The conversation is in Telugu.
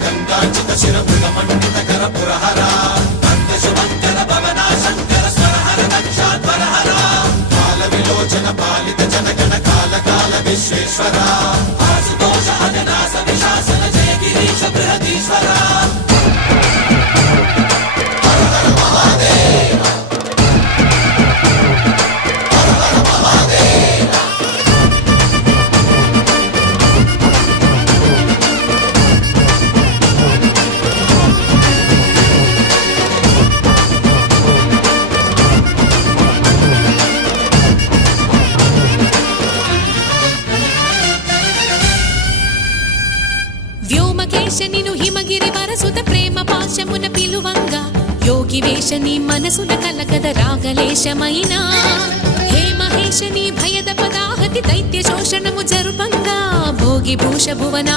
గంగాచిత శిరమృగమండిత కర పురహర శుభంకర భవనా శంకర స్వరహర దక్షాధ్వరహర కాల విలోచన పాలిత జనగణ కాల కాల విశ్వేశ్వర ఆశుతోష అజనాస విశాసన జయ గిరీశ బృహదీశ్వర వ్యోమకేశనిను హిమగిరి వరసుత ప్రేమ పాశమున పిలువంగా యోగి వేషని మనసున కలగద రాగలేశమైన హే మహేశని భయద పదాహతి దైత్య శోషణము జరుపంగా భోగి భూష భువనా